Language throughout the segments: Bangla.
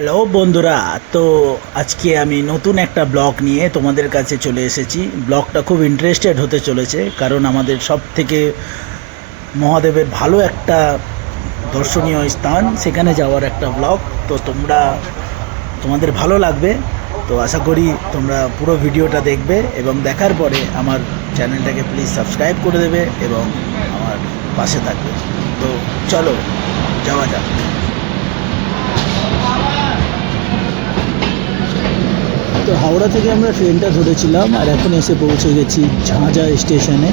হ্যালো বন্ধুরা। তো আজকে আমি নতুন একটা ব্লগ নিয়ে তোমাদের কাছে চলে এসেছি। ব্লগটা খুব ইন্টারেস্টেড হতে চলেছে, কারণ আমাদের সব থেকে মহাদেবের ভালো একটা দর্শনীয় স্থান, সেখানে যাওয়ার একটা ব্লগ। তো তোমাদের ভালো লাগবে। তো আশা করি তোমরা পুরো ভিডিওটা দেখবে এবং দেখার পরে আমার চ্যানেলটাকে প্লিজ সাবস্ক্রাইব করে দেবে এবং আমার পাশে থাকবে। তো চলো যাওয়া যাক। তো হাওড়া থেকে আমরা ট্রেনটা ধরেছিলাম আর এখন এসে পৌঁছে গেছি ঝাঁঝা স্টেশনে।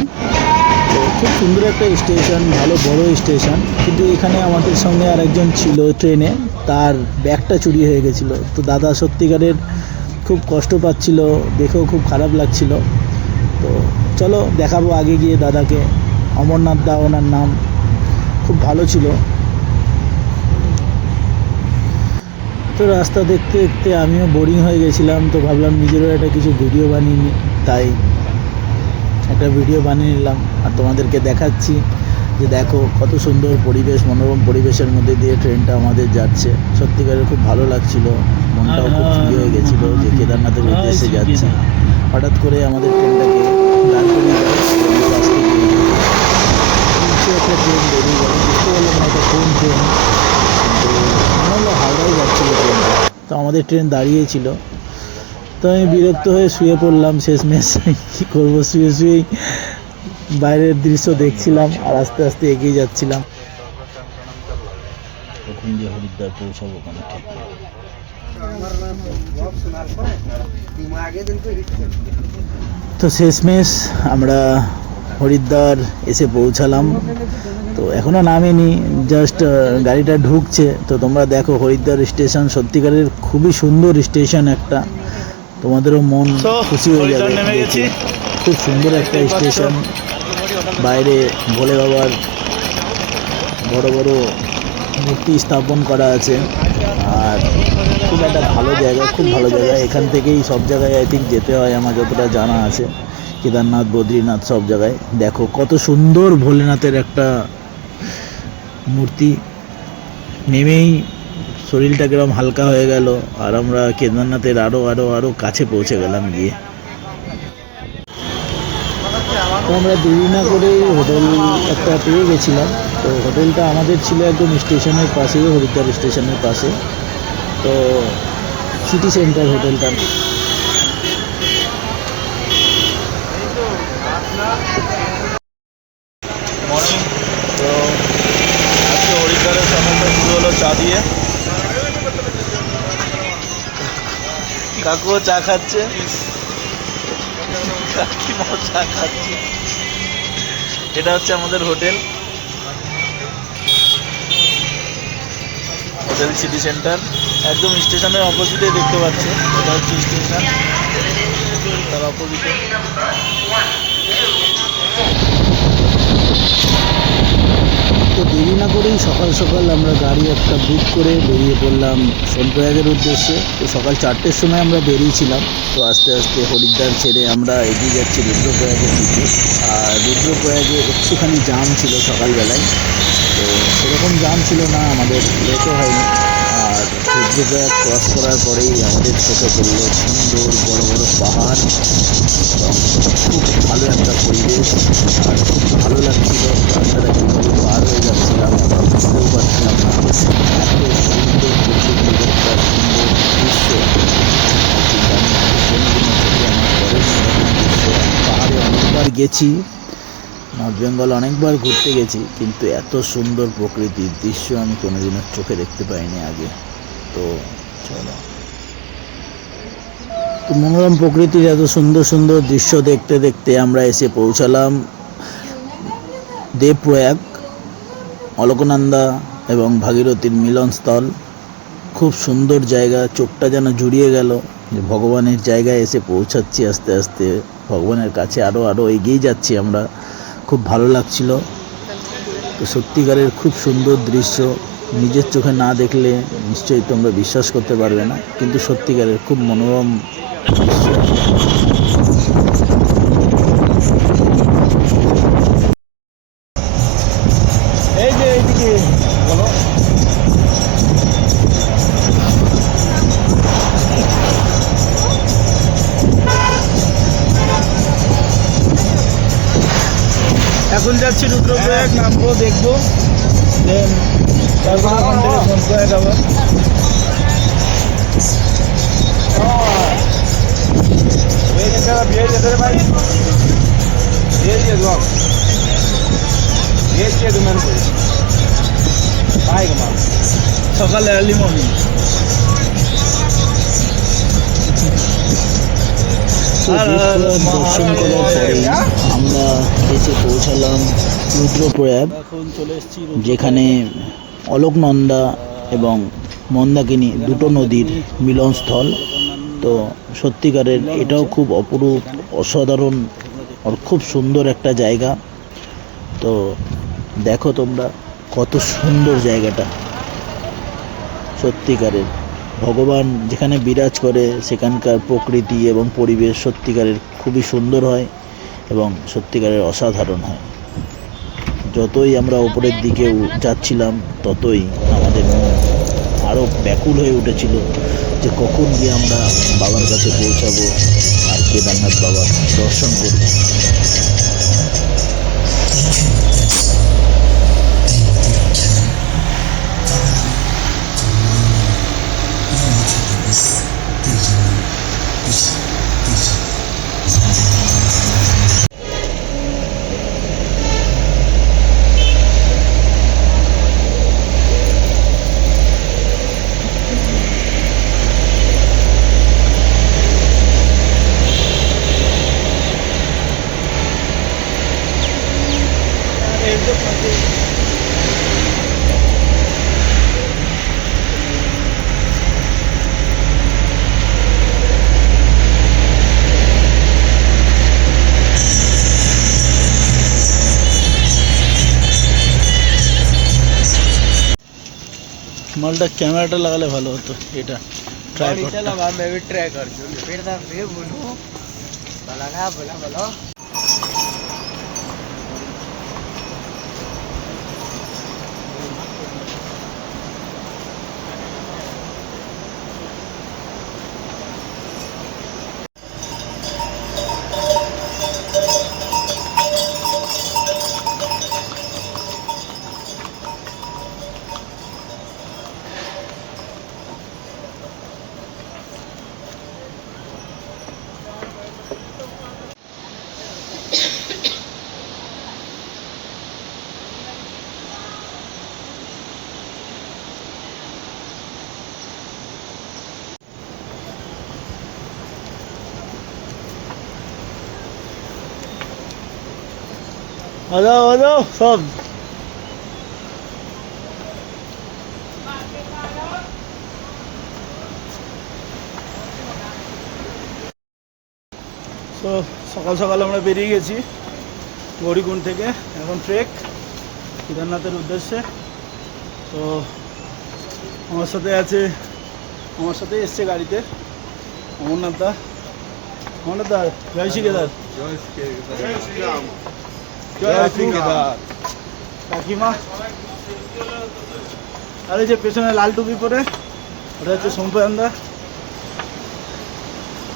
তো খুব সুন্দর একটা স্টেশন, ভালো বড় স্টেশন। কিন্তু এখানে আমাদের সঙ্গে আরেকজন ছিল ট্রেনে, তার ব্যাগটা চুরি হয়ে গেছিলো। তো দাদা সত্যিকারের খুব কষ্ট পাচ্ছিল, দেখেও খুব খারাপ লাগছিল। তো চলো দেখাবো আগে গিয়ে দাদাকে। অমরনাথ দা ওনার নাম, খুব ভালো ছিল। তো রাস্তা দেখতে দেখতে আমিও বোরিং হয়ে গেছিলাম, তো ভাবলাম নিজেরও একটা কিছু ভিডিও বানিয়ে নিই। তাই একটা ভিডিও বানিয়ে নিলাম আর তোমাদেরকে দেখাচ্ছি যে দেখো কত সুন্দর পরিবেশ, মনোরম পরিবেশের মধ্যে দিয়ে ট্রেনটা আমাদের যাচ্ছে। সত্যিকারের খুব ভালো লাগছিল, মনটাও খুব ফ্রি হয়ে গেছিলো যে কেদারনাথের উদ্দেশ্যে যাচ্ছি। হঠাৎ করে আমাদের ট্রেনটাকে দাঁড় করিয়ে দেয় একটা ট্রেন বেরিয়ে গেল, বুঝতে পারলাম না এটা কোন ট্রেন। তো মনে হলো হাওড়ায় যাচ্ছিল ট্রেনটা। তো আমাদের ট্রেন দাঁড়িয়েছিল। তো আমি বিরক্ত হয়ে শুয়ে পড়লাম শেষমেশ। কী করবো, শুয়ে শুয়েই বাইরের দৃশ্য দেখছিলাম আর আস্তে আস্তে এগিয়ে যাচ্ছিলাম। কখন যে হরিদ্বার পৌঁছাবো কোনো ঠিক নেই। তো শেষমেশ আমরা হরিদ্বার এসে পৌঁছালাম। তো এখনও নামেনি, জাস্ট গাড়িটা ঢুকছে। তো তোমরা দেখো হরিদ্বার স্টেশন সত্যিকারের খুবই সুন্দর স্টেশন একটা, তোমাদেরও মন খুশি হয়ে যাবে দেখে। খুব সুন্দর একটা স্টেশন, বাইরে ভোলে বাবার বড় বড় মূর্তি স্থাপন করা আছে। আর খুব একটা ভালো জায়গা, খুব ভালো জায়গা। এখান থেকেই সব জায়গায় আই থিঙ্ক যেতে হয় আমার যতটা জানা আছে, কেদারনাথ, বদ্রীনাথ সব জায়গায়। দেখো কত সুন্দর ভোলেনাথের একটা মূর্তি। নেমেই শরীরটা কিরম হালকা হয়ে গেল আর আমরা কেদারনাথের আরও আরও আরও কাছে পৌঁছে গেলাম গিয়ে। তো আমরা দেরি না করে হোটেল একটা পেয়ে গেছিলাম। তো হোটেলটা আমাদের ছিল একদম স্টেশনের পাশেই, হরিদ্বার স্টেশনের পাশে। তো সিটি সেন্টার হোটেলটা। মর্নিং। তো আজকে হরিদ্বারের সকালটা শুরু হলো চা দিয়ে। কাকুও চা খাচ্ছে, কাকিমাও চা খাচ্ছে। এটা হচ্ছে আমাদের হোটেল, হোটেল সিটি সেন্টার, একদম স্টেশনের অপোজিটে দেখতে পাচ্ছে। এটা হচ্ছে স্টেশন, তার অপোজিটে। তো দেরি না করেই সকাল সকাল আমরা গাড়ি একটা বুক করে বেরিয়ে পড়লাম সোনপ্রয়াগের উদ্দেশ্যে। তো সকাল 4টের সময় আমরা বেরিয়েছিলাম। তো আস্তে আস্তে হরিদ্বার ছেড়ে আমরা এগিয়ে যাচ্ছি রুদ্রপ্রয়াগের দিকে। আর রুদ্রপ্রয়াগে একটুখানি জাম ছিল সকালবেলায়, তো সেরকম জাম ছিল না, আমাদের লেটও হয়নি। আর রুদ্রপ্রয়াগ ক্রস করার পরেই আমাদের চোখে পড়ল সুন্দর বড় বড় পাহাড় এবং খুব ভালো একটা পরিবেশ। আর খুব ভালো লাগছিল রাস্তাটা কীভাবে পার হয়ে যাচ্ছিলাম আমরা বুঝতেও পারছিলাম না। এত সুন্দর প্রকৃতির একটা সুন্দর দৃশ্য, ঠিক আমি কোনোদিনও চোখে আমার পড়েনি এরকম দৃশ্য। পাহাড়ে অনেকবার গেছি, নর্থ বেঙ্গল অনেকবার ঘুরতে গেছি, কিন্তু এত সুন্দর প্রকৃতির দৃশ্য আমি কোনোদিনও চোখে দেখতে পাইনি আগে। তো চলো, তো মনোরম প্রকৃতির এত সুন্দর সুন্দর দৃশ্য দেখতে দেখতে আমরা এসে পৌঁছালাম দেবপ্রয়াগ, অলকনন্দা এবং ভাগীরথীর মিলনস্থল। খুব সুন্দর জায়গা, চোখটা যেন জুড়িয়ে গেল যে ভগবানের জায়গায় এসে পৌঁছাচ্ছি। আস্তে আস্তে ভগবানের কাছে আরও আরও এগিয়ে যাচ্ছি আমরা, খুব ভালো লাগছিল। তো সত্যিকারের খুব সুন্দর দৃশ্য, নিজের চোখে না দেখলে নিশ্চয়ই তোমরা বিশ্বাস করতে পারবে না, কিন্তু সত্যিকারের খুব মনোরম দৃশ্য। এই যে এইদিকে বলো। যাচ্ছি রুদ্রপ্রয়াগ, নামবো, দেখবো, দেন তারপর ওখান থেকে সোনপ্রয়াগ আবার। সকালে আর্লি মর্নিং। তো রুদ্রপ্রয়াগ দর্শন করার পরেই আমরা এসে পৌঁছালাম রুদ্রপ্রয়াগ, এখন চলে এসেছি যেখানে অলোকনন্দা এবং মন্দাকিনী দুটো নদীর মিলনস্থল। তো সত্যিকারের এটাও খুব অপরূপ, অসাধারণ আর খুব সুন্দর একটা জায়গা। তো দেখো তোমরা কত সুন্দর জায়গাটা, সত্যিকারের ভগবান যেখানে বিরাজ করে সেখানকার প্রকৃতি এবং পরিবেশ সত্যিকারের খুবই সুন্দর হয় এবং সত্যিকারের অসাধারণ হয়। যতই আমরা ওপরের দিকে যাচ্ছিলাম ততই আমাদের মন আরও ব্যাকুল হয়ে উঠেছিল যে কখন গিয়ে আমরা বাবার কাছে পৌঁছাবো আর কেদারনাথ বাবার দর্শন করব। মালটা ক্যামেরাটা লাগালে ভালো হতো, এটা ট্রাইপডটা। मैं भी ट्राई कर फिर बोलो बोला बोलो आ जाओ सब। তো সকাল সকাল আমরা বেরিয়ে গেছি গৌরীকুণ্ড থেকে, এখন ট্রেক কেদারনাথের উদ্দেশ্যে। তো আমার সাথে এসছে গাড়িতে অমরনাথ দা। জয় শ্রী কেদার। কাকিমা আর এই যে পেছনে লাল টুপি পরে ওটা হচ্ছে সোমপ্রয়ান্দা।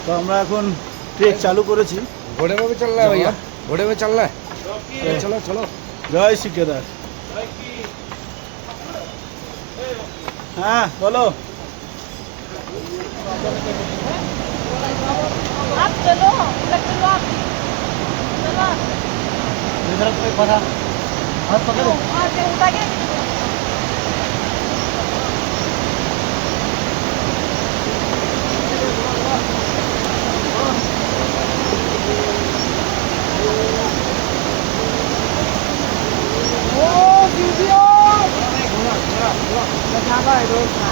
তো আমরা এখন ট্রেক চালু করেছি। घोड़े में भी चल रहा है भैया, घोड़े में चल रहा है, चलो चलो। জয় শ্রী কেদার। হ্যাঁ বলো। आप चलो, उधर चलो आप। चलो। इधर कोई पड़ा हाथ पकड़ो। हाँ, से उठा के। ओ वीडियो। दिखावा है रोज का।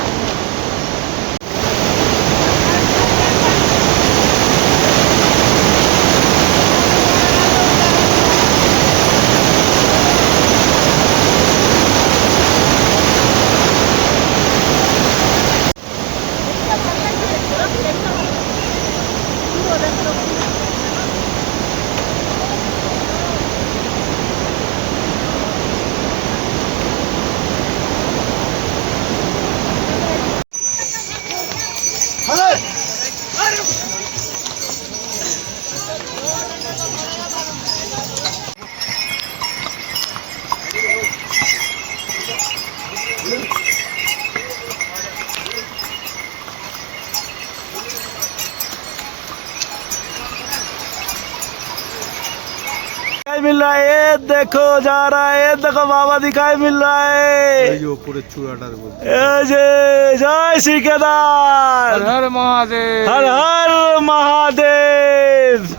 दिखाई मिल रहा है, ये देखो जा रहा है, ये देखो बाबा दिखाई मिल रहा है। ये जय श्री केदार, हर महादेव। हर हर महादेव।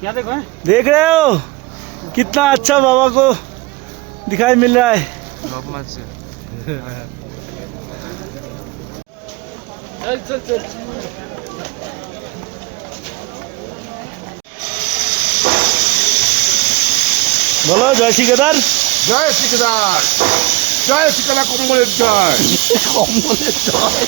क्या देखो है? देख रहे हो कितना अच्छा बाबा को दिखाई मिल रहा है। चल चल चल। बोलो जय श्री केदार। জয় শ্রীকেদার, জয় শ্রীকেলা কম্বলের জয়। কম্বলের জয়।